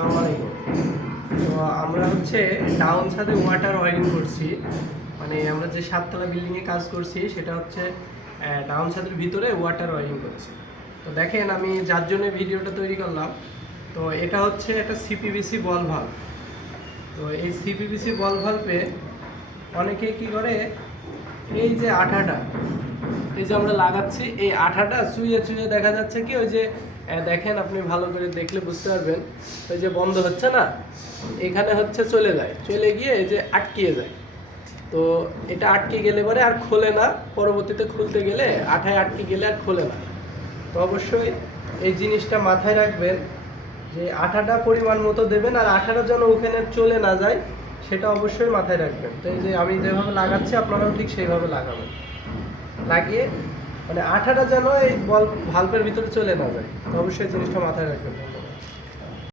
আসসালামু আলাইকুম। তো আমরা হচ্ছে ডাউন ছাদে ওয়াটার ওয়ারিং করছি। মানে আমরা যে 7 তলা বিল্ডিংয়ে কাজ করছি সেটা হচ্ছে ডাউন ছাদের ভিতরে ওয়াটার ওয়ারিং করছি। তো দেখেন আমি যার জন্য ভিডিওটা তৈরি করলাম, তো এটা হচ্ছে একটা সিপিভিসি বল ভাল্ব। তো এই সিপিভিসি বল ভাল্বে অনেকে কি করে, এই যে আঠাটা এই যে আমরা লাগাচ্ছি, এই আঠাটা চুইয়ে চুইয়ে দেখা যাচ্ছে কি ওই যে দেখেন, আপনি ভালো করে দেখলে বুঝতে পারবেন, ওই যে বন্ধ হচ্ছে না, এখানে হচ্ছে চলে যায়, চলে গিয়ে এই যে আটকিয়ে যায়। তো এটা আটকে গেলে পরে আর খোলে না, পরবর্তীতে খুলতে গেলে আঠায় আটকে গেলে আর খোলে না। তো অবশ্যই এই জিনিসটা মাথায় রাখবেন যে আঠাটা পরিমাণ মতো দেবেন, আর আঠাটা যেন ওখানে চলে না যায় সেটা অবশ্যই মাথায় রাখবেন। তো এই যে আমি যেভাবে লাগাচ্ছি আপনারাও ঠিক সেইভাবে লাগাবেন, লাগিয়ে মানে আঠাটা যেন এই বল ভাল্বের ভিতরে চলে না যায়। তো অবশ্যই জিনিসটা মাথায় রাখবেন।